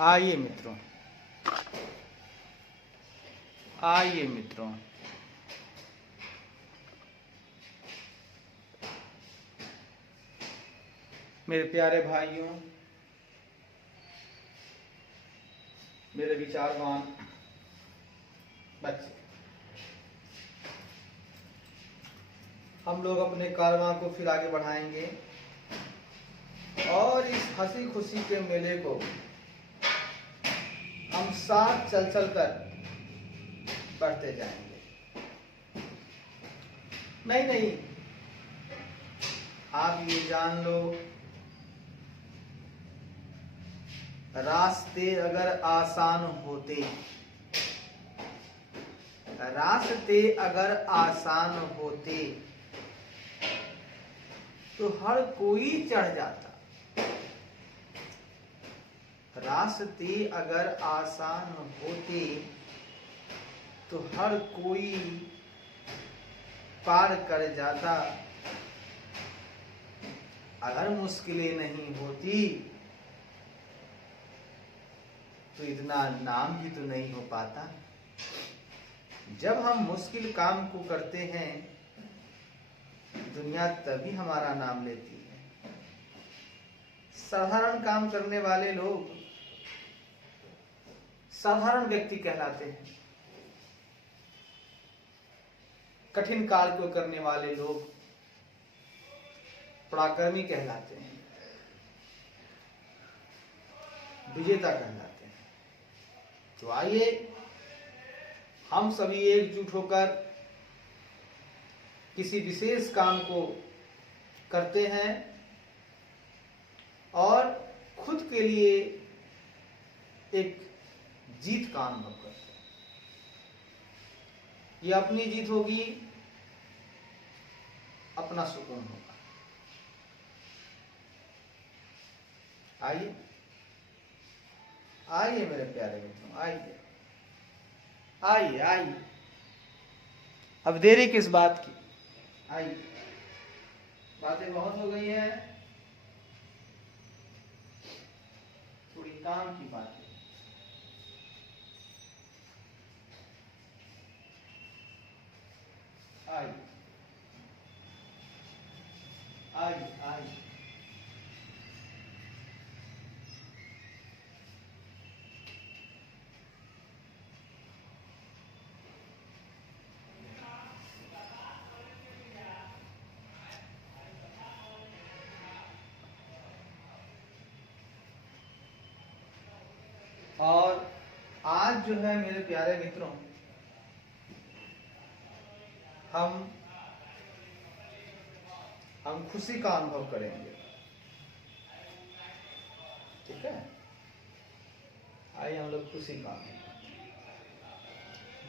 आइए मित्रों, आइए मित्रों, मेरे प्यारे भाइयों, मेरे विचारवान बच्चे, हम लोग अपने कारवां को फिर आगे बढ़ाएंगे और इस हंसी खुशी के मेले को हम साथ चल चल कर बढ़ते जाएंगे। नहीं नहीं, आप ये जान लो, रास्ते अगर आसान होते, रास्ते अगर आसान होते तो हर कोई चढ़ जाता। रास्ते अगर आसान होते तो हर कोई पार कर जाता। अगर मुश्किलें नहीं होती तो इतना नाम भी तो नहीं हो पाता। जब हम मुश्किल काम को करते हैं, दुनिया तभी हमारा नाम लेती है। साधारण काम करने वाले लोग साधारण व्यक्ति कहलाते हैं। कठिन कार्य को करने वाले लोग पराक्रमी कहलाते हैं, विजेता कहलाते हैं। तो आइए हम सभी एकजुट होकर किसी विशेष काम को करते हैं और खुद के लिए एक जीत का अनुभव करते हैं। ये अपनी जीत होगी, अपना सुकून होगा। आइए आइए मेरे प्यारे मित्रों, आइए आइए आइए, अब देरी किस बात की। आइए, बातें बहुत हो गई हैं, थोड़ी काम की बातें। आइए आइए आइए, और आज जो है मेरे प्यारे मित्रों, हम खुशी का अनुभव करेंगे। ठीक है, आइए हम लोग खुशी का अनुभव।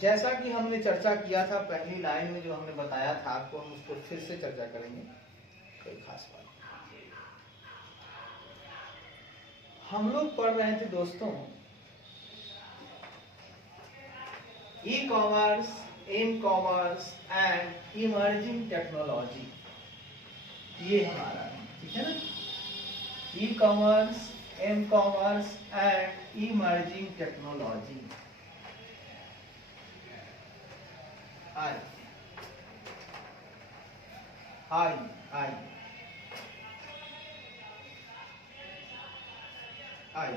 जैसा कि हमने चर्चा किया था पहली लाइन में, जो हमने बताया था आपको, हम उसको फिर से चर्चा करेंगे। कोई खास बात नहीं। हम लोग पढ़ रहे थे दोस्तों, e commerce, in commerce and emerging technology, ये हमारा, ठीक है ना। E commerce, M commerce and emerging technology. आई आई आई आई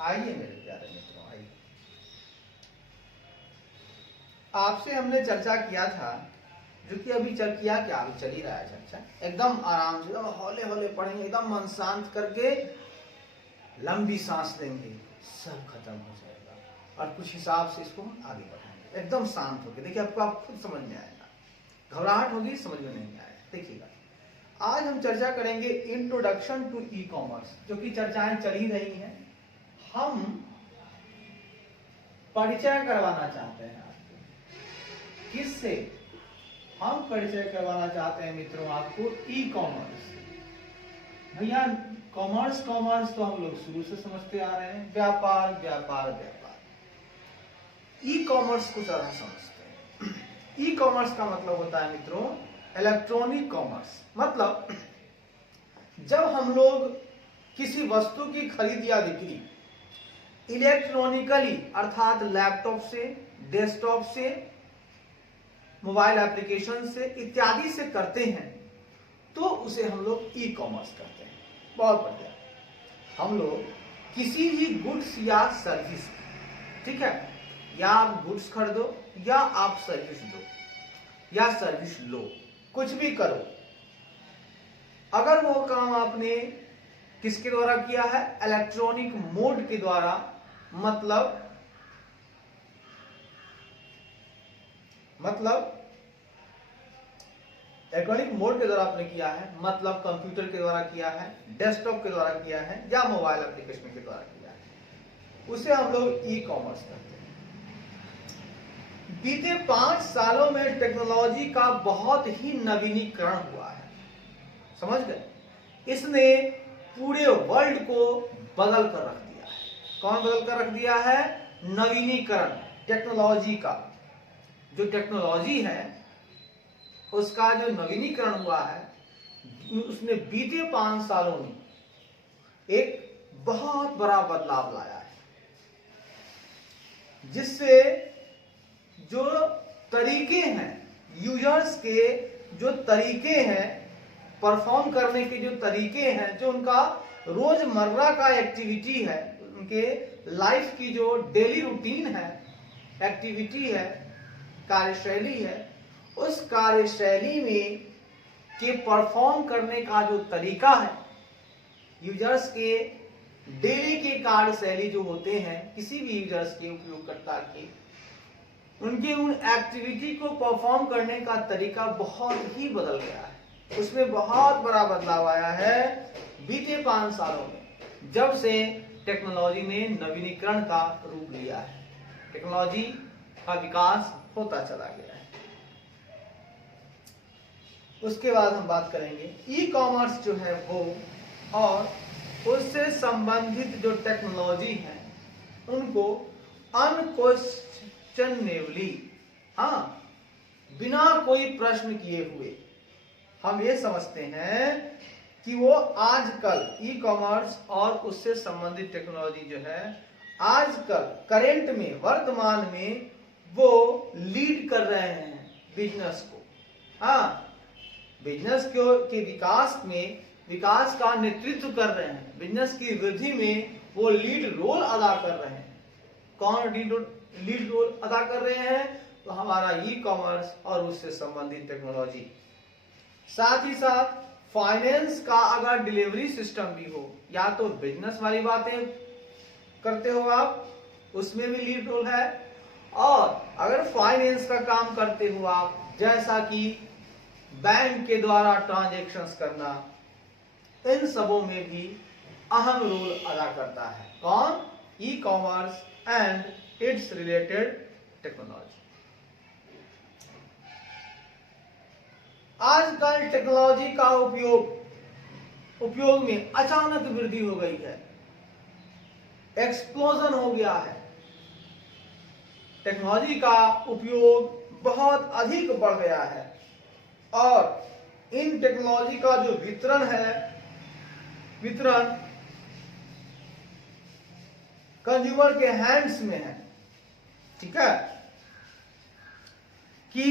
आइए मेरे प्यारे मित्रों, आइए। आपसे हमने चर्चा किया था, जो कि अभी चल ही रहा है चर्चा, एकदम आराम से, एकदम हौले हौले पढ़ेंगे, एकदम मन शांत करके लंबी सांस लेंगे, सब खत्म हो जाएगा और कुछ हिसाब से इसको आगे बढ़ाएंगे एकदम शांत होकर। देखिए आपको आप खुद समझ में आएगा, घबराहट होगी समझ में नहीं आएगा। देखिएगा आज हम चर्चा करेंगे इंट्रोडक्शन टू ई कॉमर्स, जो कि चर्चाएं चल ही रही हैं। हम परिचय करवाना चाहते हैं आपको, किससे? हम परिचय करवाना चाहते हैं मित्रों आपको ई कॉमर्स। भैया कॉमर्स तो हम लोग शुरू से समझते आ रहे हैं, व्यापार व्यापार व्यापार। ई कॉमर्स को जरा समझते हैं। ई कॉमर्स का मतलब होता है मित्रों इलेक्ट्रॉनिक कॉमर्स। मतलब जब हम लोग किसी वस्तु की खरीद या बिक्री इलेक्ट्रॉनिकली अर्थात लैपटॉप से, डेस्कटॉप से, मोबाइल एप्लीकेशन से इत्यादि से करते हैं तो उसे हम लोग ई कॉमर्स कहते हैं। बहुत बढ़िया। हम लोग किसी भी गुड्स या सर्विस, ठीक है, या आप गुड्स खरीदो या आप सर्विस दो या सर्विस लो, कुछ भी करो, अगर वो काम आपने किसके द्वारा किया है? इलेक्ट्रॉनिक मोड के द्वारा, मतलब इलेक्ट्रॉनिक मोड के द्वारा आपने किया है, मतलब कंप्यूटर के द्वारा किया है, डेस्कटॉप के द्वारा किया है या मोबाइल एप्लीकेशन के द्वारा किया है, उसे हम लोग ई कॉमर्स कहते हैं। बीते 5 सालों में टेक्नोलॉजी का बहुत ही नवीनीकरण हुआ है, समझ गए? इसने पूरे वर्ल्ड को बदल कर रख दिया है। कौन बदल कर रख दिया है? नवीनीकरण टेक्नोलॉजी का। जो टेक्नोलॉजी है उसका जो नवीनीकरण हुआ है, उसने बीते 5 सालों में एक बहुत बड़ा बदलाव लाया है, जिससे जो तरीके हैं, यूजर्स के जो तरीके हैं, परफॉर्म करने के जो तरीके हैं, जो उनका रोजमर्रा का एक्टिविटी है, उनके लाइफ की जो डेली रूटीन है, एक्टिविटी है, कार्यशैली है, उस कार्यशैली में के परफॉर्म करने का जो तरीका है, यूजर्स के डेली के कार्यशैली जो होते हैं किसी भी यूजर्स के, उपयोगकर्ता के, उनके उन एक्टिविटी को परफॉर्म करने का तरीका बहुत ही बदल गया है। उसमें बहुत बड़ा बदलाव आया है बीते 5 सालों में, जब से टेक्नोलॉजी ने नवीनीकरण का रूप लिया है, टेक्नोलॉजी का विकास होता चला गया है। उसके बाद हम बात करेंगे ई कॉमर्स जो है वो और उससे संबंधित जो टेक्नोलॉजी है उनको अनक्वेश्चनेबली, बिना कोई प्रश्न किए हुए हम ये समझते हैं कि वो आजकल ई कॉमर्स और उससे संबंधित टेक्नोलॉजी जो है आजकल करेंट में, वर्तमान में वो लीड कर रहे हैं बिजनेस को। बिजनेस के विकास में, विकास का नेतृत्व कर रहे हैं, बिजनेस की वृद्धि में वो लीड रोल अदा कर रहे हैं। कौन लीड रोल अदा कर रहे हैं? तो हमारा ई कॉमर्स और उससे संबंधित टेक्नोलॉजी। साथ ही साथ फाइनेंस का अगर डिलीवरी सिस्टम भी हो, या तो बिजनेस वाली बातें करते हो आप, उसमें भी लीड रोल है, और अगर फाइनेंस का काम करते हो आप, जैसा कि बैंक के द्वारा ट्रांजैक्शंस करना, इन सबों में भी अहम रोल अदा करता है। कौन? E commerce and it's related technology. आजकल टेक्नोलॉजी का उपयोग में अचानक वृद्धि हो गई है, एक्सप्लोजन हो गया है। टेक्नोलॉजी का उपयोग बहुत अधिक बढ़ गया है और इन टेक्नोलॉजी का जो वितरण कंज्यूमर के हैंड्स में है, ठीक है, कि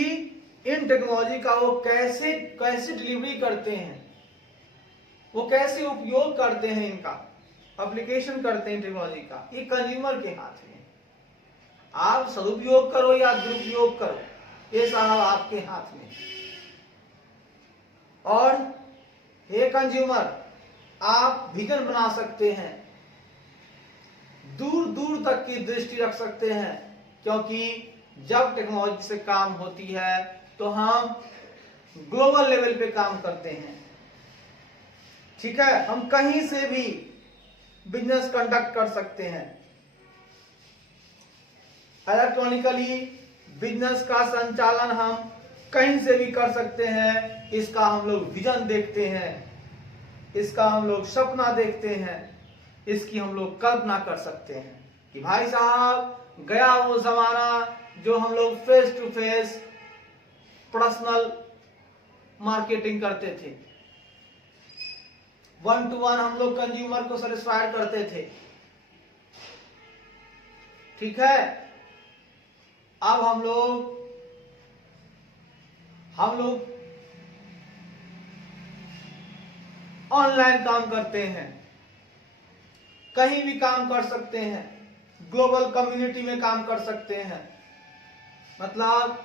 इन टेक्नोलॉजी का वो कैसे डिलीवरी करते हैं, वो कैसे उपयोग करते हैं, इनका एप्लीकेशन करते हैं टेक्नोलॉजी का, ये कंज्यूमर के हाथ में। आप सदुपयोग करो या दुरुपयोग करो, ये साहब आपके हाथ में। और हे कंज्यूमर, आप विजन बना सकते हैं, दूर दूर तक की दृष्टि रख सकते हैं, क्योंकि जब टेक्नोलॉजी से काम होती है तो हम ग्लोबल लेवल पे काम करते हैं। ठीक है, हम कहीं से भी बिजनेस कंडक्ट कर सकते हैं। इलेक्ट्रॉनिकली बिजनेस का संचालन हम कहीं से भी कर सकते हैं। इसका हम लोग विजन देखते हैं, इसका हम लोग सपना देखते हैं, इसकी हम लोग कल्पना कर सकते हैं कि भाई साहब गया वो जमाना जो हम लोग face to face personal marketing करते थे, 1 to 1 हम लोग कंज्यूमर को सेटिस्फाइड करते थे। ठीक है, अब हम लोग ऑनलाइन काम करते हैं, कहीं भी काम कर सकते हैं, ग्लोबल कम्युनिटी में काम कर सकते हैं। मतलब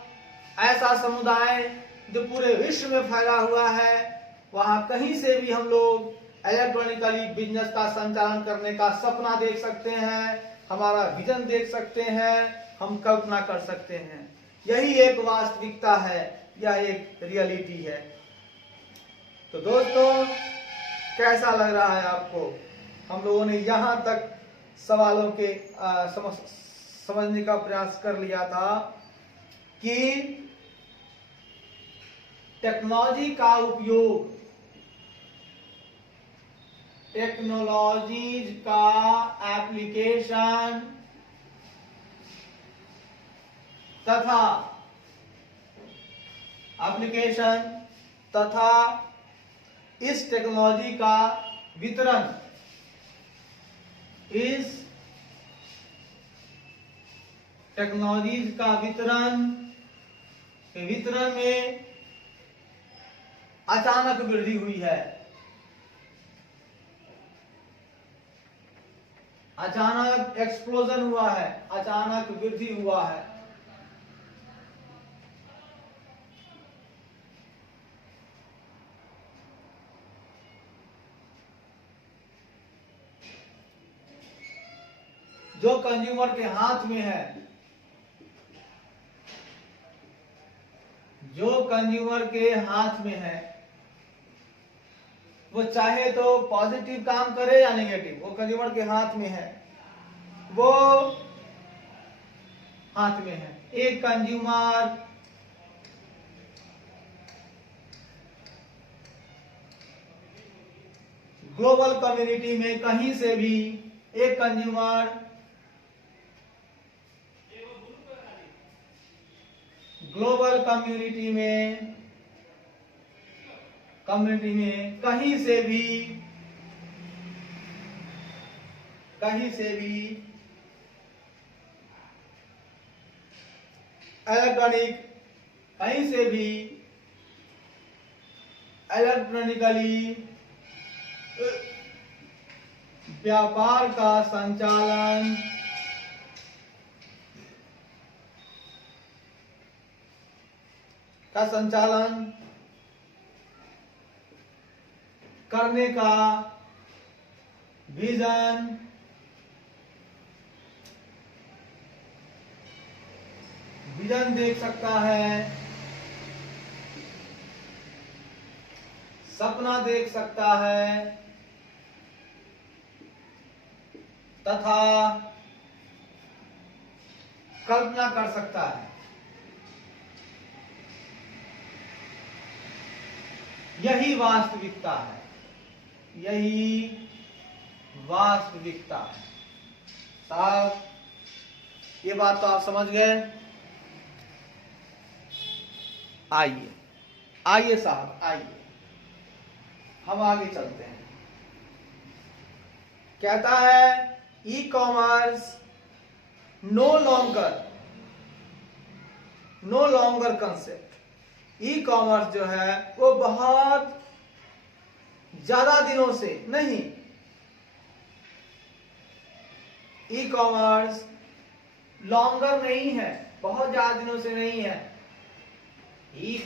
ऐसा समुदाय जो पूरे विश्व में फैला हुआ है, वहां कहीं से भी हम लोग इलेक्ट्रॉनिकली बिजनेस का संचालन करने का सपना देख सकते हैं, हमारा विजन देख सकते हैं, हम कल्पना कर सकते हैं। यही एक वास्तविकता है, यह एक रियलिटी है। तो दोस्तों, कैसा लग रहा है आपको? हम लोगों ने यहां तक सवालों के समझने का प्रयास कर लिया था कि टेक्नोलॉजी का उपयोग, टेक्नोलॉजीज का एप्लीकेशन तथा इस टेक्नोलॉजी का वितरण, इस टेक्नोलॉजीज का वितरण में अचानक वृद्धि हुई है, अचानक एक्सप्लोजन हुआ है, अचानक वृद्धि हुआ है। जो कंज्यूमर के हाथ में है, जो कंज्यूमर के हाथ में है, वो चाहे तो पॉजिटिव काम करे या नेगेटिव, वो कंज्यूमर के हाथ में है, वो हाथ में है। एक कंज्यूमर ग्लोबल कम्युनिटी में कहीं से भी, एक कंज्यूमर ग्लोबल कम्युनिटी में कहीं से भी इलेक्ट्रॉनिकली व्यापार का संचालन करने का विजन देख सकता है, सपना देख सकता है, तथा कल्पना कर सकता है। यही वास्तविकता है, यही वास्तविकता है। साहब, ये बात तो आप समझ गए। आइए साहब, आइए हम आगे चलते हैं। कहता है e commerce no longer concept. E commerce जो है वो बहुत ज्यादा दिनों से नहीं, ई कॉमर्स लॉन्गर नहीं है, बहुत ज्यादा दिनों से नहीं है। ई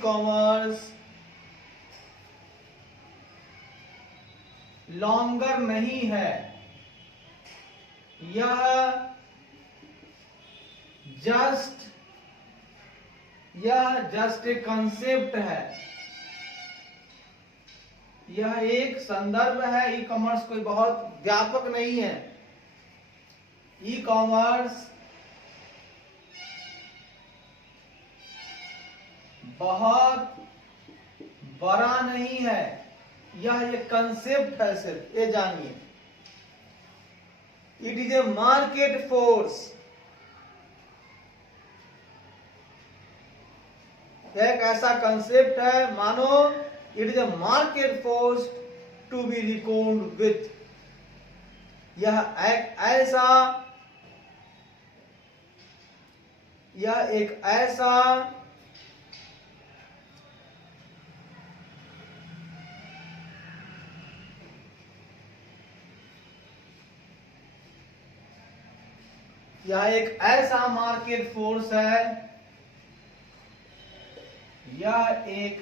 कॉमर्स लॉन्गर नहीं है, यह जस्ट एक कंसेप्ट है, यह एक संदर्भ है। ई कॉमर्स कोई बहुत व्यापक नहीं है। ई कॉमर्स बहुत बड़ा नहीं है, यह एक कंसेप्ट है, सिर्फ ये जानिए। It is a market force, एक ऐसा कंसेप्ट है, मानो it is a market force to be record with. यह एक ऐसा मार्केट फोर्स है, यह एक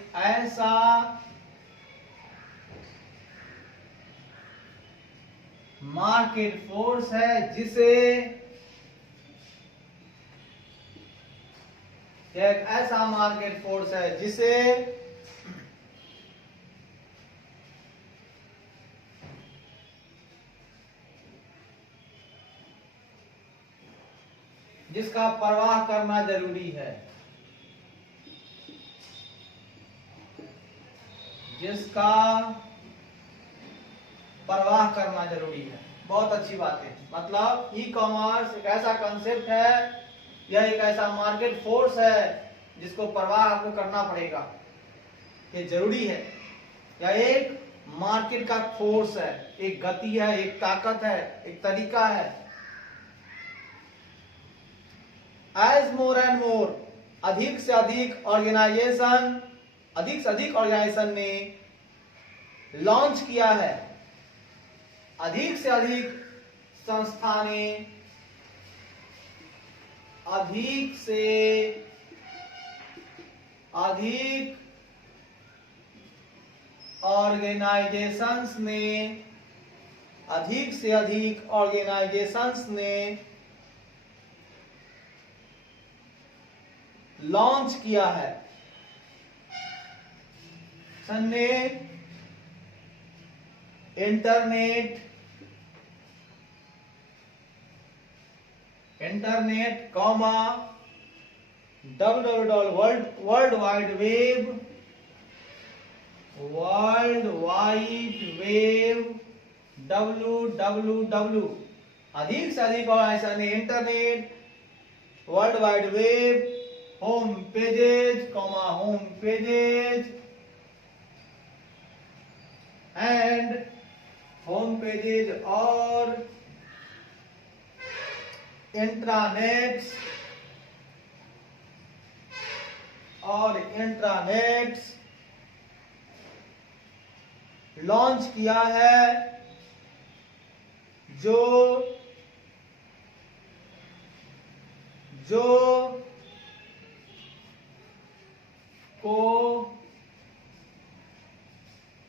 ऐसा मार्केट फोर्स है जिसे जिसका परवाह करना जरूरी है, जिसका परवाह करना जरूरी है। बहुत अच्छी बात है। मतलब ई कॉमर्स एक ऐसा कंसेप्ट है, यह एक ऐसा मार्केट फोर्स है जिसको परवाह आपको करना पड़ेगा, ये जरूरी है। यह एक मार्केट का फोर्स है, एक गति है, एक ताकत है, एक तरीका है। एज मोर एंड मोर, अधिक से अधिक ऑर्गेनाइजेशन ने लॉन्च किया है, अधिक से अधिक संस्था ने, अधिक से अधिक ऑर्गेनाइजेशंस ने लॉन्च किया है। ने internet comma world wide web www, अधिक से अधिक ऐसा ने internet, world wide web, home pages और इंट्रानेट्स लॉन्च किया है, जो को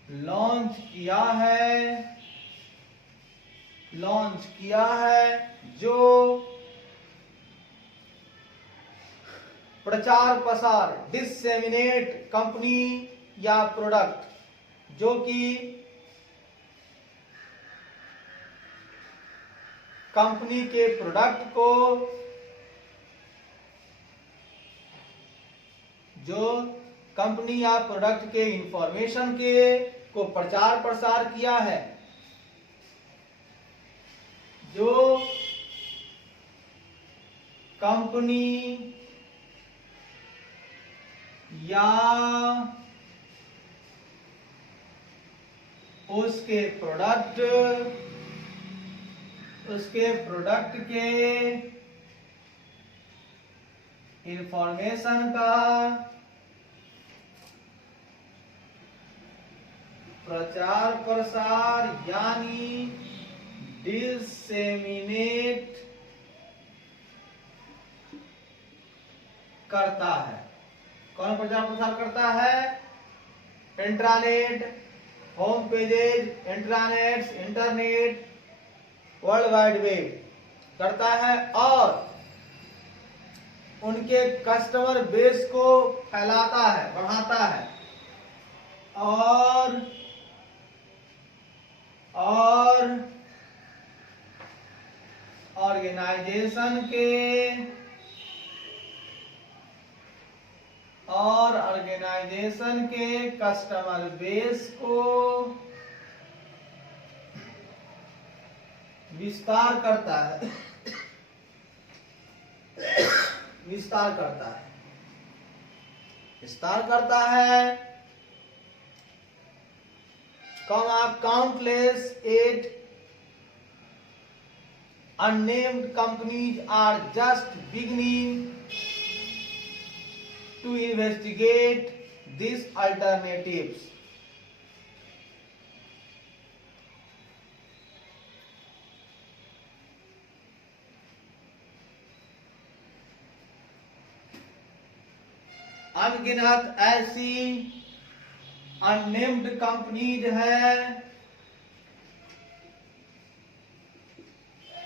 लॉन्च किया है जो प्रचार प्रसार, डिसेमिनेट कंपनी या प्रोडक्ट, जो कि कंपनी के प्रोडक्ट को, जो कंपनी या प्रोडक्ट के इंफॉर्मेशन को प्रचार प्रसार किया है, जो कंपनी या उसके प्रोडक्ट के इंफॉर्मेशन का प्रचार प्रसार यानी डिसेमिनेट करता है। कौन प्रचार प्रसार करता है? Intranet, home pages, intranet, internet, world wide web करता है और उनके कस्टमर बेस को फैलाता है, बढ़ाता है और ऑर्गेनाइजेशन के कस्टमर बेस को विस्तार करता है, विस्तार करता है। Countless yet unnamed companies are just beginning to investigate these alternatives. अनगिनत ऐसी अननेम्ड कंपनीज है,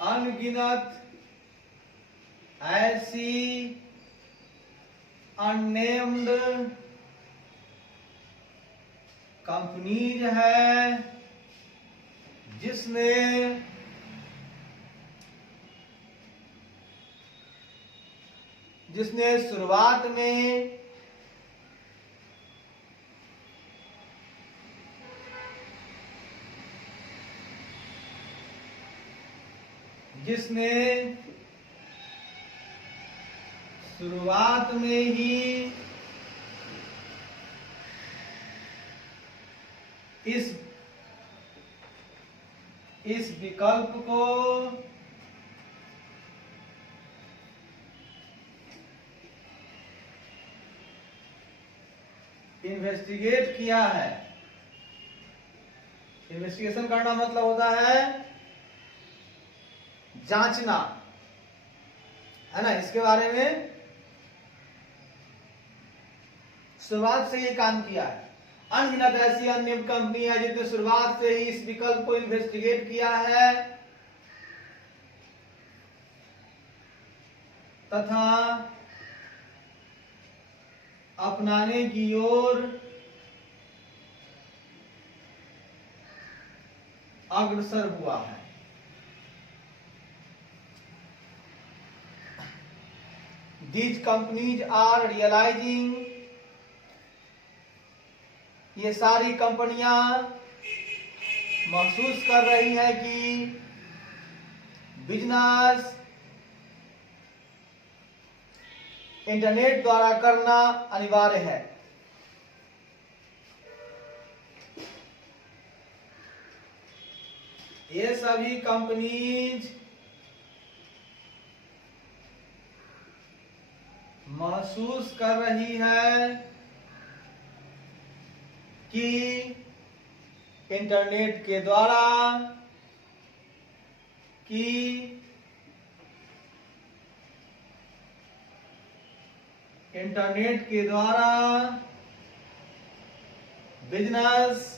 अनगिनत ऐसी अननेम्ड कंपनीज है जिसने शुरुआत में ही इस विकल्प को इन्वेस्टिगेट किया है। इन्वेस्टिगेशन करना मतलब होता है जांचना, है ना, इसके बारे में शुरुआत से ही काम किया है। अनगिनत ऐसी अन्य कंपनी है जिसने शुरुआत से ही इस विकल्प को इन्वेस्टिगेट किया है तथा अपनाने की ओर अग्रसर हुआ है। These companies are realizing, ये सारी कंपनियां महसूस कर रही है कि बिजनेस इंटरनेट द्वारा करना अनिवार्य है। ये सभी कंपनीज महसूस कर रही है कि इंटरनेट के द्वारा बिजनेस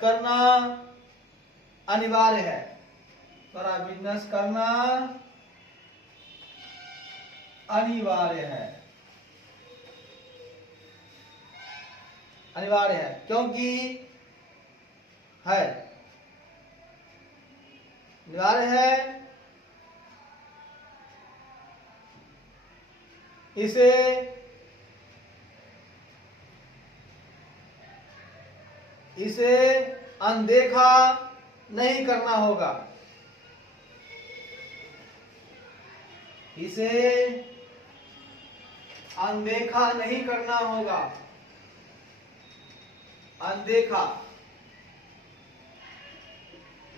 करना अनिवार्य है। बिजनेस करना अनिवार्य है क्योंकि है अनिवार्य है। इसे अनदेखा नहीं करना होगा। इसे अनदेखा नहीं करना होगा।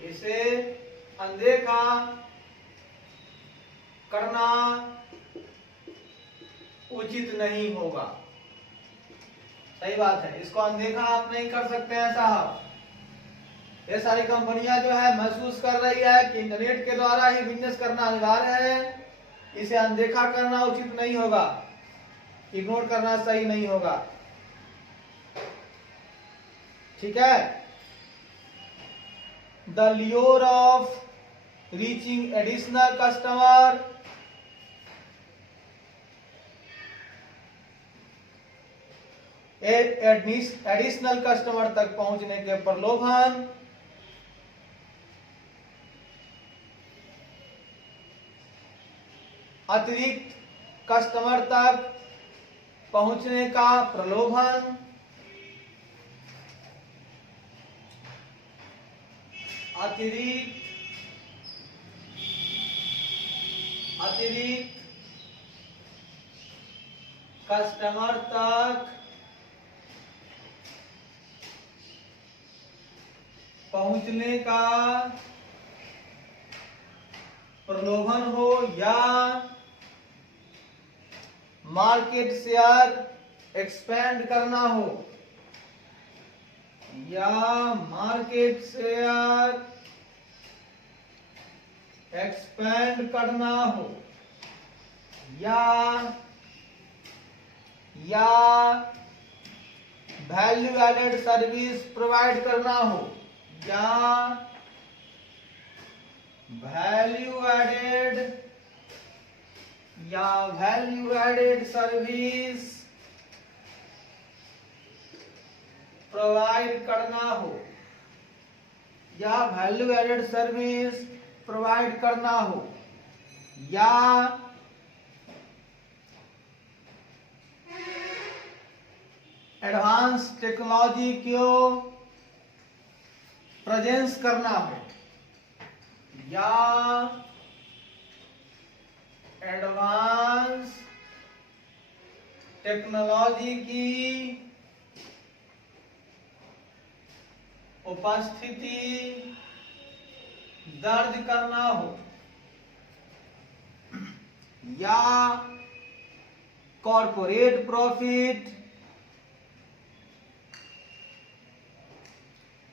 इसे अनदेखा करना उचित नहीं होगा। सही बात है, इसको अनदेखा आप नहीं कर सकते हैं साहब। ये सारी कंपनियां जो है महसूस कर रही है कि इंटरनेट के द्वारा ही बिजनेस करना अनिवार्य है, इसे अनदेखा करना उचित नहीं होगा, इग्नोर करना सही नहीं होगा। ठीक है। The lure of reaching additional customer, additional customer तक पहुंचने के प्रलोभन, अतिरिक्त कस्टमर तक पहुंचने का प्रलोभन, अतिरिक्त कस्टमर तक पहुंचने का प्रलोभन हो, या मार्केट शेयर एक्सपेंड करना हो, या मार्केट शेयर एक्सपेंड करना हो, या वैल्यू एडेड सर्विस प्रोवाइड करना हो, या वैल्यू एडेड सर्विस प्रोवाइड करना हो, या वैल्यू एडेड सर्विस प्रोवाइड करना हो, या एडवांस टेक्नोलॉजी को प्रेजेंस करना हो, या एडवांस टेक्नोलॉजी की उपस्थिति दर्ज करना हो, या कॉर्पोरेट प्रॉफिट,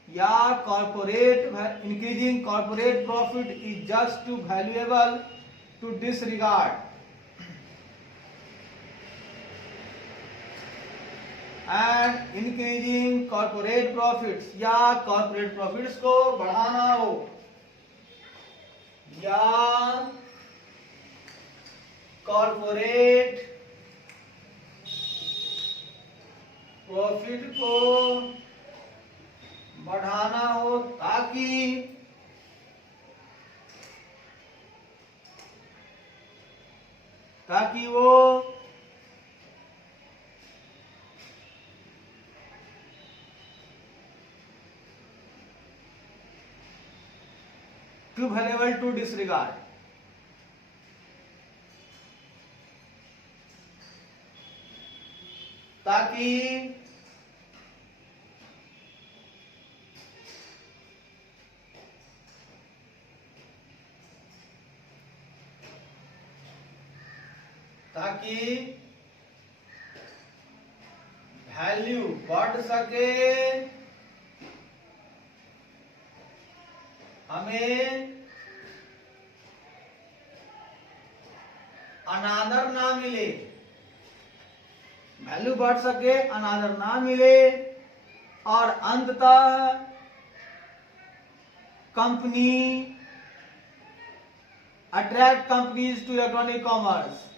या increasing corporate profit is just too valuable to disregard, and increasing corporate profits, या corporate profits को बढ़ाना हो, या corporate profit को बढ़ाना हो, ताकि वो too valuable to disregard, ताकि वैल्यू बढ़ सके, हमें अनादर ना मिले, वैल्यू बढ़ सके, अनादर ना मिले, और अंततः company attract companies to electronic commerce,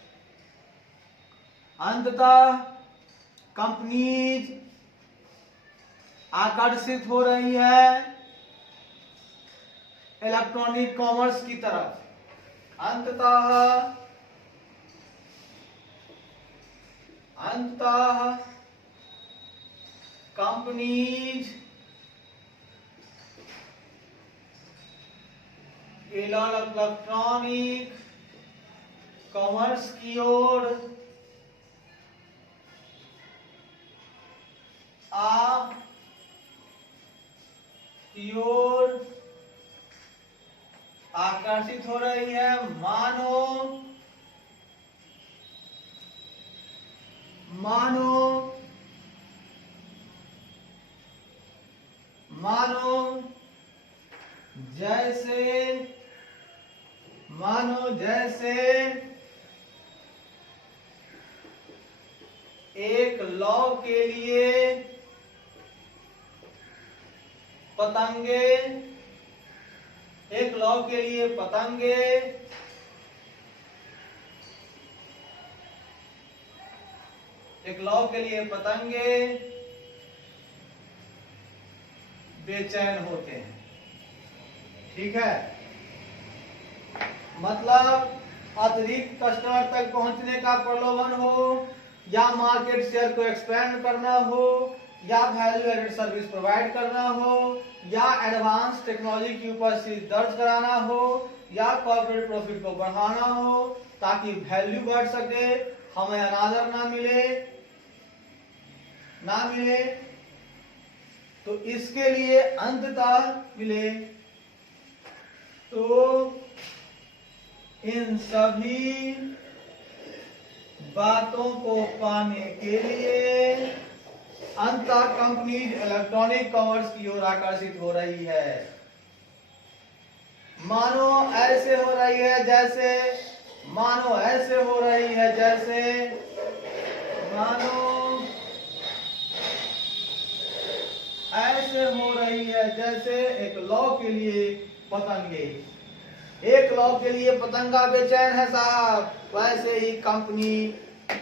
अंततः कंपनीज आकर्षित हो रही है इलेक्ट्रॉनिक कॉमर्स की तरफ, अंततः कंपनीज इलेक्ट्रॉनिक कॉमर्स की ओर आकर्षित हो रही है। मानो मानो जैसे एक लौ के लिए पतंगे बेचैन होते हैं। ठीक है, मतलब अतिरिक्त कस्टमर तक पहुंचने का प्रलोभन हो, या मार्केट शेयर को एक्सपेंड करना हो, या वैल्यू एडेड सर्विस प्रोवाइड करना हो, या एडवांस टेक्नोलॉजी की उपस्थिति दर्ज कराना हो, या कॉर्पोरेट प्रॉफिट को बढ़ाना हो ताकि वैल्यू बढ़ सके, हमें अनादर ना मिले, तो इसके लिए अंततः मिले। तो इन सभी बातों को पाने के लिए अंततः कंपनी इलेक्ट्रॉनिक कॉमर्स की ओर आकर्षित हो रही है। मानो ऐसे हो रही है जैसे एक लौ के लिए पतंगा बेचैन है साहब, वैसे ही कंपनी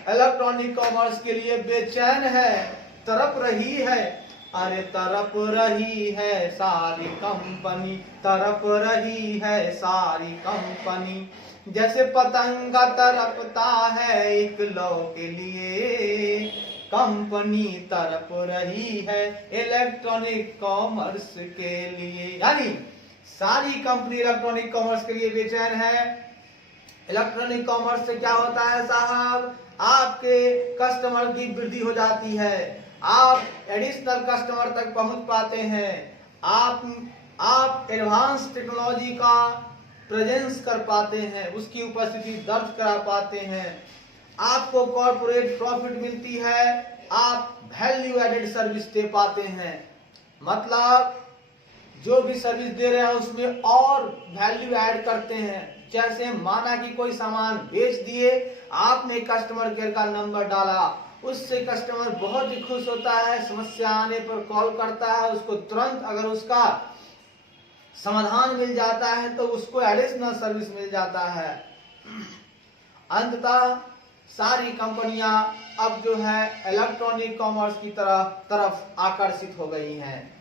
इलेक्ट्रॉनिक कॉमर्स के लिए बेचैन है, तरप रही है। अरे तरप रही है सारी कंपनी, जैसे पतंगा तरपता है एक लौ के लिए, कंपनी तरप रही है इलेक्ट्रॉनिक कॉमर्स के लिए। यानी सारी कंपनी इलेक्ट्रॉनिक कॉमर्स के लिए बेचैन है। इलेक्ट्रॉनिक कॉमर्स से क्या होता है साहब, आपके कस्टमर की वृद्धि हो जाती है, आप एडिशनल कस्टमर तक पहुंच पाते हैं, आप एडवांस टेक्नोलॉजी का प्रेजेंस कर पाते हैं, उसकी उपस्थिति दर्ज करा पाते हैं, आपको कॉर्पोरेट प्रॉफिट मिलती है, आप वैल्यू एडेड सर्विस दे पाते हैं। मतलब जो भी सर्विस दे रहे हैं उसमें और वैल्यू ऐड करते हैं। जैसे माना कि कोई सामान बेच दिए, आपने कस्टमर केयर का नंबर डाला, उससे कस्टमर बहुत ही खुश होता है, समस्या आने पर कॉल करता है, उसको तुरंत अगर उसका समाधान मिल जाता है तो उसको एडिशनल सर्विस मिल जाता है। अंततः सारी कंपनियां अब जो है इलेक्ट्रॉनिक कॉमर्स की तरफ आकर्षित हो गई हैं।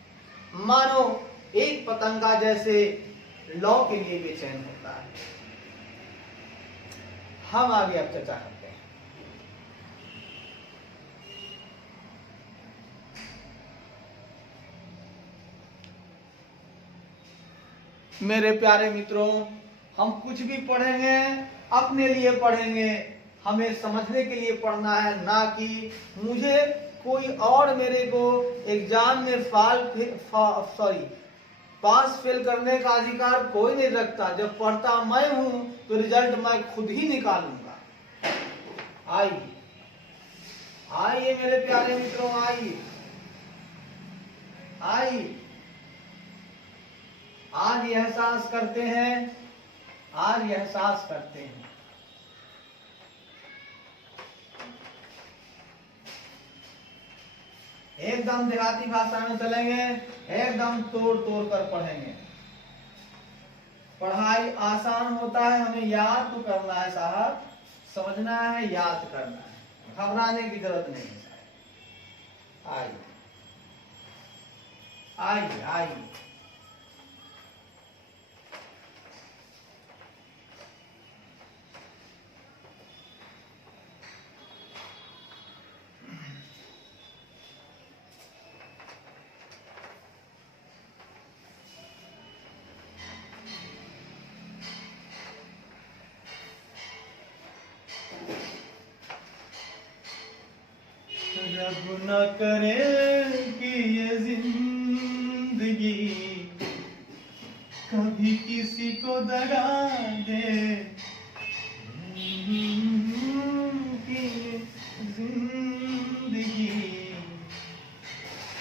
मानो एक पतंगा जैसे लौ के लिए बेचैन होता है। हम आगे अब चर्चा करते हैं। मेरे प्यारे मित्रों, हम कुछ भी पढ़ेंगे अपने लिए पढ़ेंगे, हमें समझने के लिए पढ़ना है, ना कि मुझे कोई और मेरे को एग्जाम में पास फेल करने का अधिकार कोई नहीं रखता। जब पढ़ता मैं हूं तो रिजल्ट मैं खुद ही निकालूंगा। आइए मेरे प्यारे मित्रों, आइए आज एहसास करते हैं, एकदम देहाती भाषा में चलेंगे, एकदम तोड़ तोड़ कर पढ़ेंगे। पढ़ाई आसान होता है, हमें याद तो करना है साहब, समझना है, याद करना है, घबराने की जरूरत नहीं है। आइए रब न करे कि ये जिंदगी कभी किसी को दगा दे, कि जिंदगी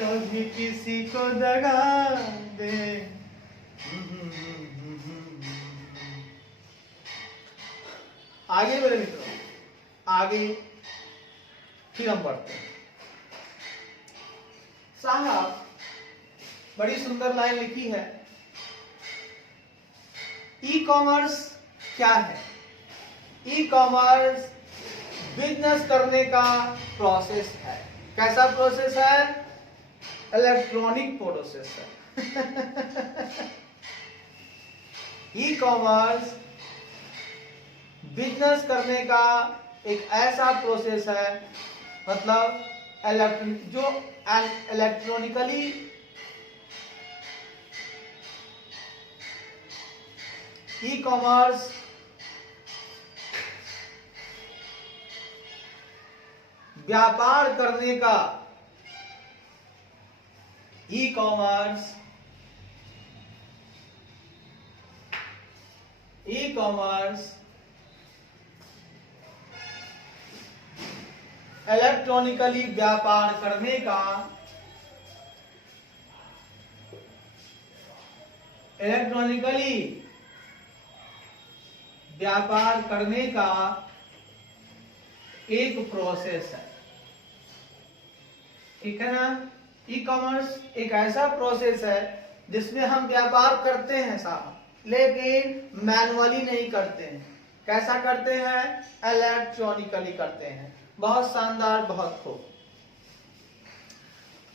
कभी किसी को दगा दे। आगे मेरे मित्रों, आगे फिर हम बढ़ते हैं। साहब बड़ी सुंदर लाइन लिखी है, ई कॉमर्स क्या है? ई कॉमर्स बिजनेस करने का प्रोसेस है। कैसा प्रोसेस है? इलेक्ट्रॉनिक प्रोसेस है। ई कॉमर्स बिजनेस करने का एक ऐसा प्रोसेस है, मतलब जो इलेक्ट्रॉनिकली ई कॉमर्स व्यापार करने का, ई कॉमर्स इलेक्ट्रॉनिकली व्यापार करने का, इलेक्ट्रॉनिकली व्यापार करने का एक प्रोसेस है। ठीक है ना? ई कॉमर्स एक ऐसा प्रोसेस है जिसमें हम व्यापार करते हैं साहब, लेकिन मैनुअली नहीं करते हैं। कैसा करते हैं? इलेक्ट्रॉनिकली करते हैं। बहुत शानदार, बहुत खूब।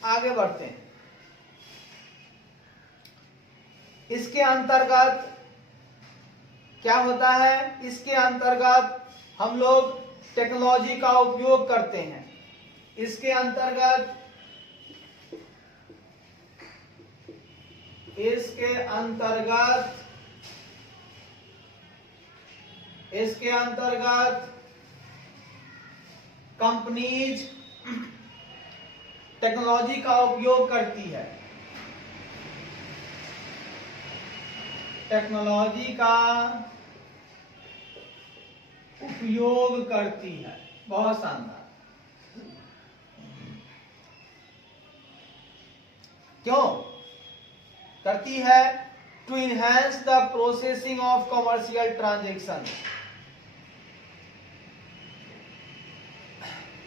आगे बढ़ते हैं। इसके अंतर्गत क्या होता है? इसके अंतर्गत हम लोग टेक्नोलॉजी का उपयोग करते हैं। इसके अंतर्गत कंपनीज टेक्नोलॉजी का उपयोग करती है। टेक्नोलॉजी का उपयोग करती है। बहुत शानदार। क्यों करती है? To enhance the processing of commercial transaction.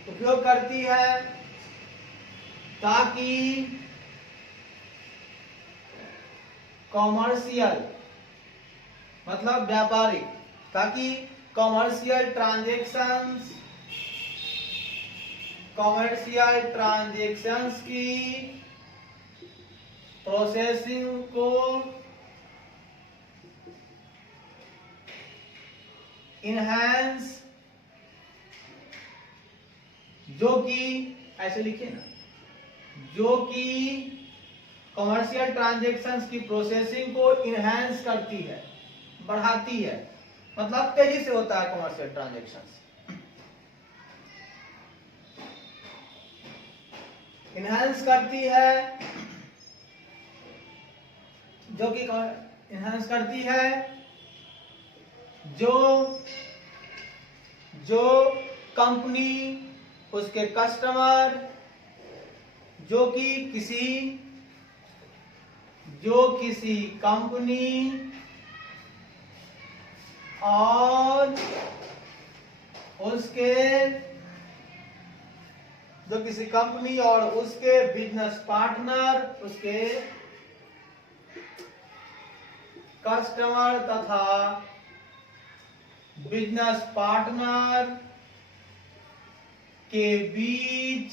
उपयोग करती है ताकि कॉमर्शियल मतलब व्यापारिक, ताकि कॉमर्शियल ट्रांजेक्शंस की प्रोसेसिंग को इनहैंस, जो कि ऐसे लिखे ना, जो कि कमर्शियल ट्रांजैक्शंस की प्रोसेसिंग को इनहैंस करती है, बढ़ाती है। मतलब तेजी से होता है कमर्शियल ट्रांजैक्शंस। इनहैंस करती है, जो कि इनहैंस करती है, जो कंपनी, उसके कस्टमर, जो किसी कंपनी और उसके बिजनेस पार्टनर, उसके कस्टमर तथा बिजनेस पार्टनर के बीच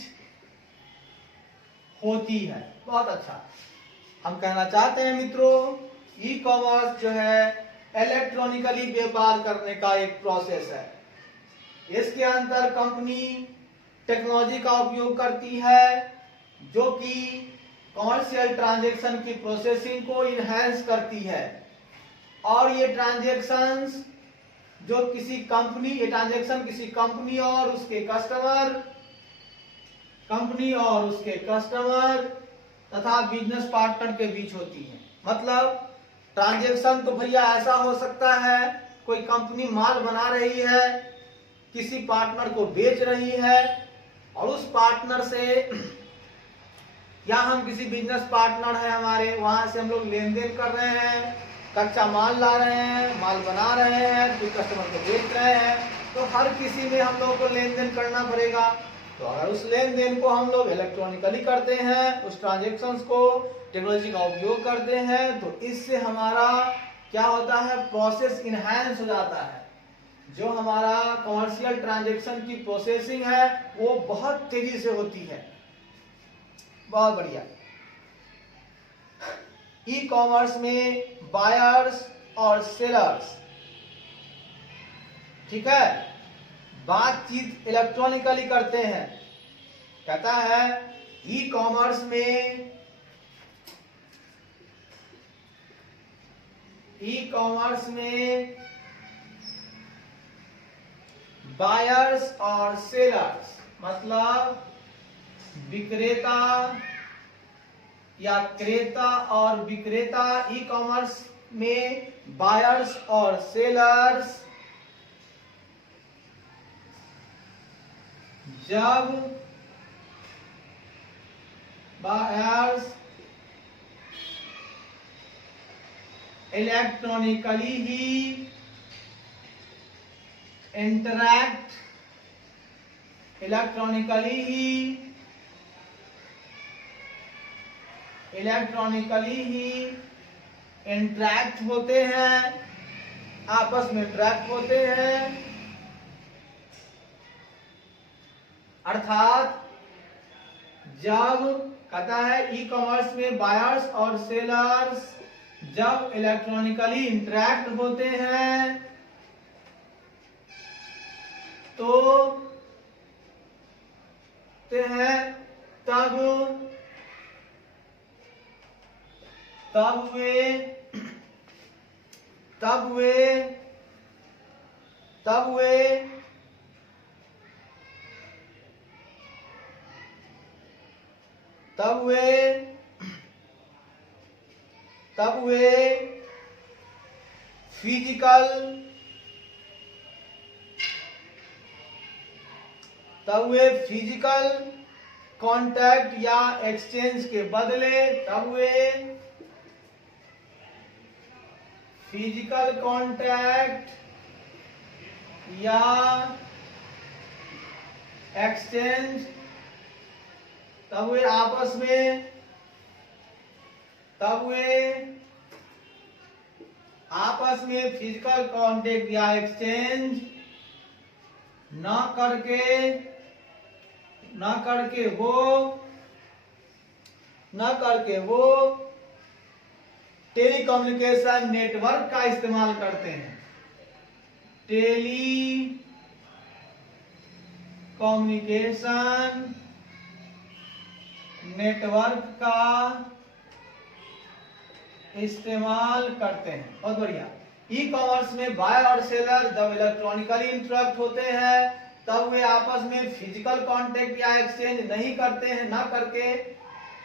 होती है। बहुत अच्छा। हम कहना चाहते हैं मित्रों, ई कॉमर्स जो है इलेक्ट्रॉनिकली व्यापार करने का एक प्रोसेस है। इसके अंदर कंपनी टेक्नोलॉजी का उपयोग करती है, जो कि कमर्शियल ट्रांजैक्शन की प्रोसेसिंग को इनहैंस करती है। और ये ट्रांजैक्शंस जो किसी कंपनी और उसके कस्टमर तथा बिजनेस पार्टनर के बीच होती है। मतलब ट्रांजैक्शन तो भैया ऐसा हो सकता है, कोई कंपनी माल बना रही है, किसी पार्टनर को बेच रही है, और उस पार्टनर से या हम किसी बिजनेस पार्टनर है हमारे, वहां से हम लोग लेन देन कर रहे हैं, कच्चा माल ला रहे हैं, माल बना रहे हैं, फिर कस्टमर को बेच रहे हैं, तो हर किसी में हम लोगों को लेन देन करना पड़ेगा। तो अगर उस लेन देन को हम लोग इलेक्ट्रॉनिकली करते हैं, उस ट्रांजेक्शन्स को टेक्नोलॉजी का उपयोग करते हैं, तो इससे हमारा क्या होता है, प्रोसेस इनहैंस हो जाता है। जो हमारा कमर्शियल ट्रांजेक्शन की प्रोसेसिंग है वो बहुत तेजी से होती है। बहुत बढ़िया। ई कॉमर्स में बायर्स और सेलर्स, ठीक है, बातचीत इलेक्ट्रॉनिकली करते हैं। कहता है ई कॉमर्स में बायर्स और सेलर्स मतलब विक्रेता या क्रेता और विक्रेता, ई कॉमर्स में बायर्स और सेलर्स जब बायर्स इलेक्ट्रॉनिकली ही इंटरैक्ट होते हैं, आपस में इंटरैक्ट होते हैं, अर्थात जब कहता है ई कॉमर्स में बायर्स और सेलर्स जब इलेक्ट्रॉनिकली इंटरैक्ट होते हैं तो तब वे फिजिकल कांटेक्ट या एक्सचेंज के बदले फिजिकल कांटेक्ट या एक्सचेंज तब वे आपस में फिजिकल कांटेक्ट या एक्सचेंज न करके वो टेलीकम्युनिकेशन नेटवर्क का इस्तेमाल करते हैं। टेलीकम्युनिकेशन नेटवर्क का इस्तेमाल करते हैं। बहुत बढ़िया। ई कॉमर्स में बायर और सेलर जब इलेक्ट्रॉनिकली इंटरैक्ट होते हैं तब वे आपस में फिजिकल कांटेक्ट या एक्सचेंज नहीं करते हैं, ना करके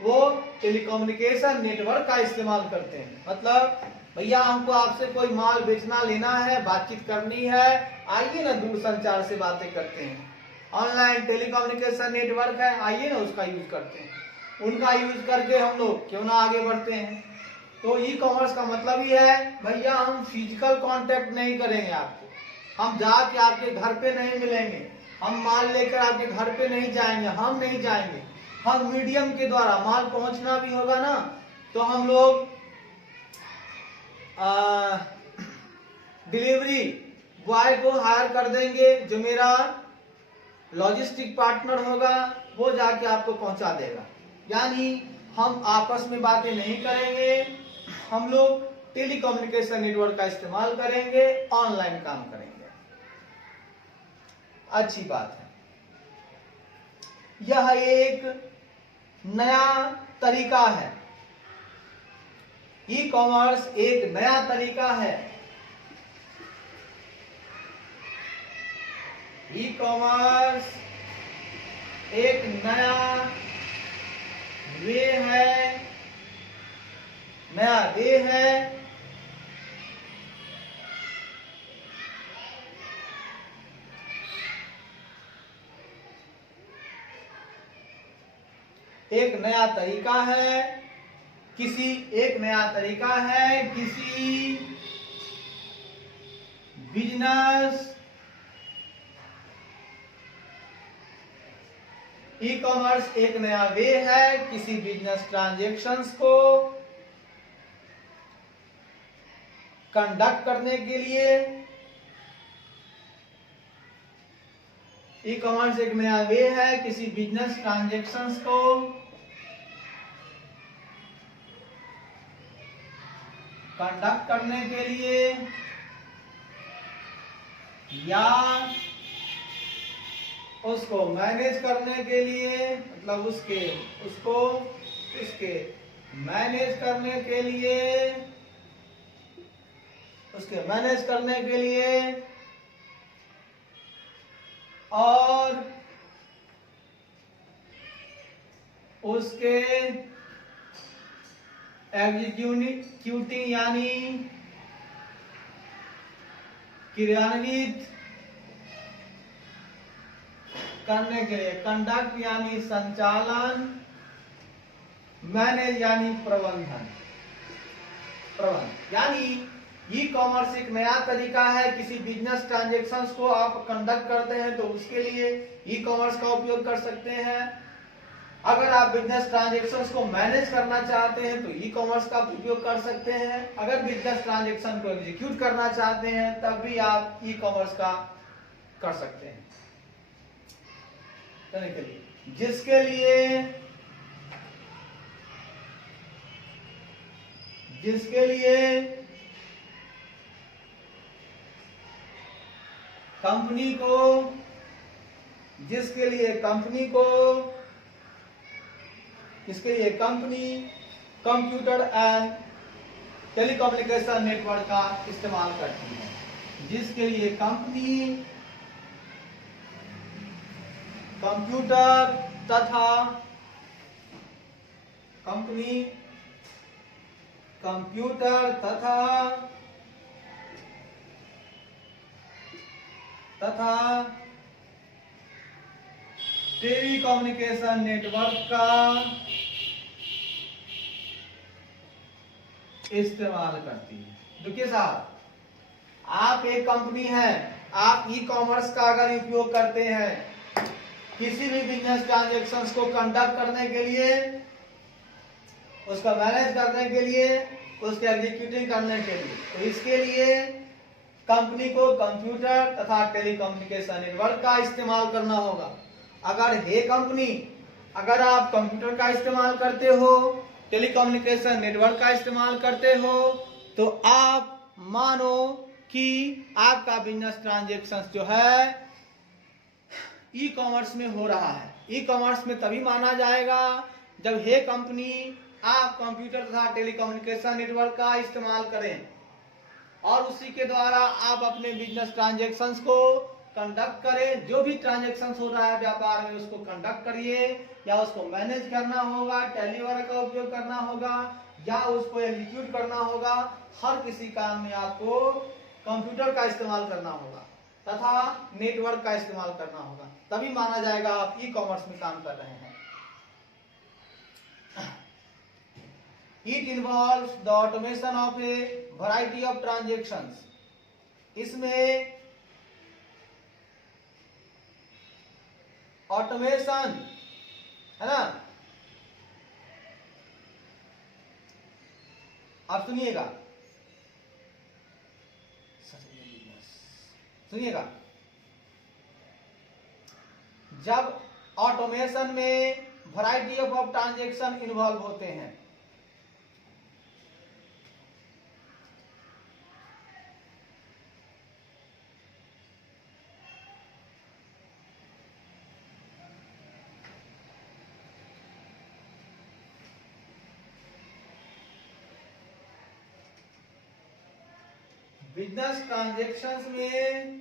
वो टेलीकम्युनिकेशन नेटवर्क का इस्तेमाल करते हैं। मतलब भैया हमको आपसे कोई माल बेचना लेना है, बातचीत करनी है, आइए ना दूर संचार से बातें करते हैं। ऑनलाइन टेलीकम्युनिकेशन नेटवर्क है, आइए ना उसका यूज करते हैं। उनका यूज करके हम लोग क्यों ना आगे बढ़ते हैं। तो ई कॉमर्स का मतलब ही है भैया हम फिजिकल कांटेक्ट नहीं करेंगे आपको, हम जाके आपके घर पे नहीं मिलेंगे, हम माल लेकर आपके घर पे नहीं जाएंगे, हम नहीं जाएंगे, हम मीडियम के द्वारा माल पहुंचना भी होगा ना तो हम लोग डिलीवरी बॉय को हायर कर देंगे, जो मेरा लॉजिस्टिक पार्टनर होगा वो जाके आपको पहुंचा देगा। यानी हम आपस में बातें नहीं करेंगे, हम लोग टेलीकम्युनिकेशन नेटवर्क का इस्तेमाल करेंगे, ऑनलाइन काम करेंगे। अच्छी बात है। यह एक नया तरीका है, ई कॉमर्स एक नया तरीका है। ई कॉमर्स एक नया वे है, नया वे है एक नया तरीका है किसी बिजनेस ई कॉमर्स एक नया वे है किसी बिजनेस ट्रांजैक्शंस को कंडक्ट करने के लिए। ई कॉमर्स एक नया वे है किसी बिजनेस ट्रांजैक्शंस को कंडक्ट करने के लिए या उसको मैनेज करने के लिए, मतलब उसके मैनेज करने के लिए और उसके एग्जीक्यूटिंग यानी क्रियान्वित करने के लिए, कंडक्ट यानी संचालन, मैनेज यानी प्रबंधन। यानी ई कॉमर्स एक नया तरीका है किसी बिजनेस ट्रांजैक्शंस को आप कंडक्ट करते हैं तो उसके लिए ई कॉमर्स का उपयोग कर सकते हैं। अगर आप बिजनेस ट्रांजैक्शंस को मैनेज करना चाहते हैं तो ई कॉमर्स का उपयोग कर सकते हैं। अगर बिजनेस ट्रांजैक्शन को एग्जीक्यूट करना चाहते हैं तब भी आप ई कॉमर्स का कर सकते हैं। जिसके लिए company computer and telecommunication network का इस्तेमाल करती है। जिसके लिए कंपनी कंप्यूटर तथा टेलीकम्युनिकेशन नेटवर्क का इस्तेमाल करती है। देखिए साहब, आप एक कंपनी है, आप ई कॉमर्स का अगर उपयोग करते हैं किसी भी बिजनेस ट्रांजैक्शंस को कंडक्ट करने के लिए, उसका मैनेज करने के लिए, उसके एग्जीक्यूटिंग करने के लिए, तो इसके लिए कंपनी को कंप्यूटर तथा टेलीकम्युनिकेशन नेटवर्क का इस्तेमाल करना होगा। अगर आप कंप्यूटर का इस्तेमाल करते हो, टेलीकम्युनिकेशन नेटवर्क का इस्तेमाल करते हो, तो आप मानो कि आपका बिजनेस ट्रांजैक्शन जो है ई कॉमर्स में हो रहा है। ई कॉमर्स में तभी माना जाएगा जब हे कंपनी आप कंप्यूटर तथा टेलीकम्युनिकेशन नेटवर्क का इस्तेमाल करें और उसी के द्वारा आप अपने बिजनेस ट्रांजैक्शंस को कंडक्ट करें। जो भी ट्रांजैक्शंस हो रहा है व्यापार में उसको कंडक्ट करिए, या उसको मैनेज करना होगा, टेलीवर्क का उपयोग करना होगा, या उसको एग्जीक्यूट करना होगा। हर किसी काम में आपको कंप्यूटर का इस्तेमाल करना होगा तथा नेटवर्क का इस्तेमाल करना होगा, तभी माना जाएगा आप ई कॉमर्स में काम कर रहे हैं। It involves the automation of a variety of transactions. इसमें ऑटोमेशन है ना, आप सुनिएगा, जब ऑटोमेशन में वैरायटी ऑफ ट्रांजैक्शन इन्वॉल्व होते हैं, बिजनेस ट्रांजैक्शंस में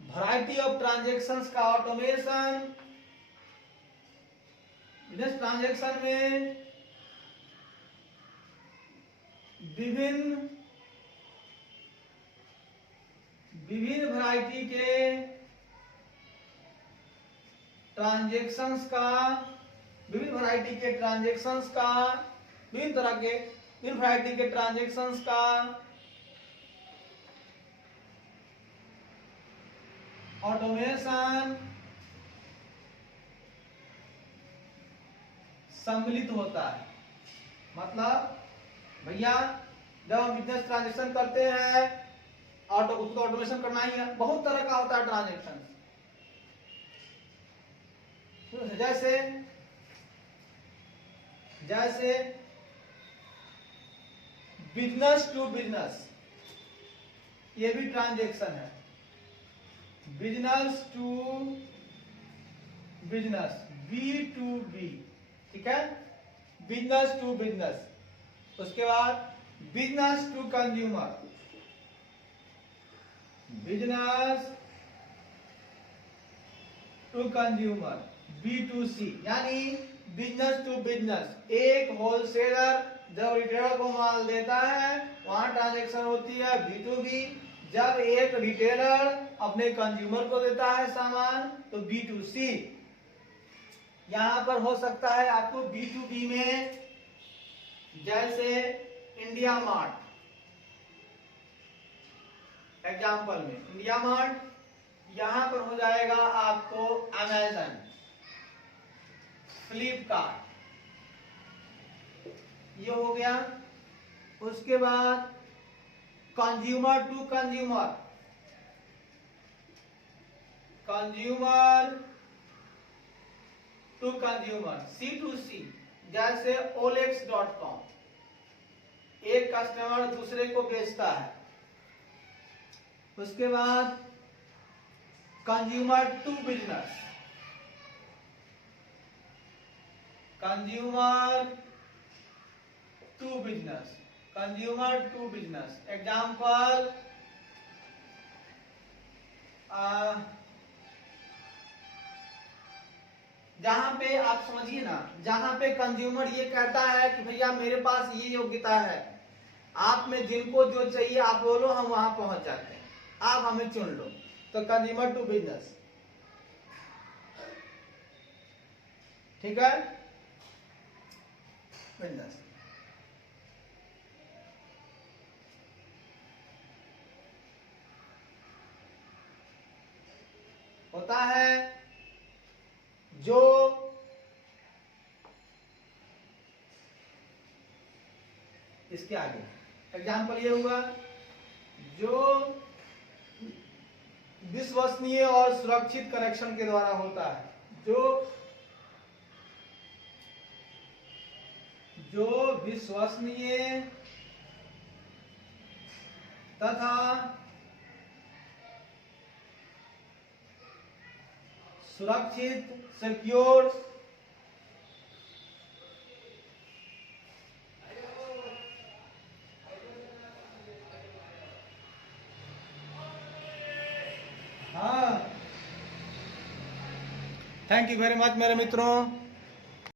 वैरायटी ऑफ ट्रांजैक्शंस का ऑटोमेशन, बिजनेस ट्रांजैक्शन में विभिन्न विभिन्न वैरायटी के ट्रांजेक्शंस का, विभिन्न वैरायटी के ट्रांजेक्शंस का, विभिन्न तरह के विभिन्न वैरायटी के ट्रांजेक्शंस का ऑटोमेशन सम्मिलित होता है। मतलब भैया जब हम बिजनेस ट्रांजेक्शन करते हैं उसको ऑटोमेशन करना ही है। बहुत तरह का होता है ट्रांजेक्शन, जैसे जैसे बिजनेस टू बिजनेस, ये भी ट्रांजेक्शन है। बिजनेस टू बिजनेस, B2B, ठीक है, बिजनेस टू बिजनेस। उसके बाद business to consumer, business to consumer, B2C, यानी बिजनेस टू बिजनेस। एक होलसेलर जब रिटेलर को माल देता है वहां ट्रांजेक्शन होती है B2B। जब एक रिटेलर अपने कंज्यूमर को देता है सामान तो B2C। यहां पर हो सकता है आपको B2B में, जैसे इंडिया मार्ट, एग्जाम्पल में इंडिया मार्ट, यहां पर हो जाएगा आपको अमेज़न, फ्लिपकार्ट, ये हो गया। उसके बाद consumer to consumer, consumer to consumer, C2C, जैसे OLX.com, एक कस्टमर दूसरे को बेचता है। उसके बाद consumer to business, consumer to business, consumer to business. Example जहां पे आप समझिए ना, जहां पे कंज्यूमर ये कहता है कि भैया मेरे पास ये योग्यता है, आप में जिनको जो चाहिए आप बोलो, हम वहां पहुंच जाते हैं, आप हमें चुन लो, तो कंज्यूमर टू बिजनेस, ठीक है, बिजनेस। होता है जो इसके आगे एग्जाम्पल ये हुआ, जो विश्वसनीय और सुरक्षित कनेक्शन के द्वारा होता है, जो विश्वसनीय तथा सुरक्षित, सिक्योर, हाँ, थैंक यू वेरी मच मेरे मित्रों।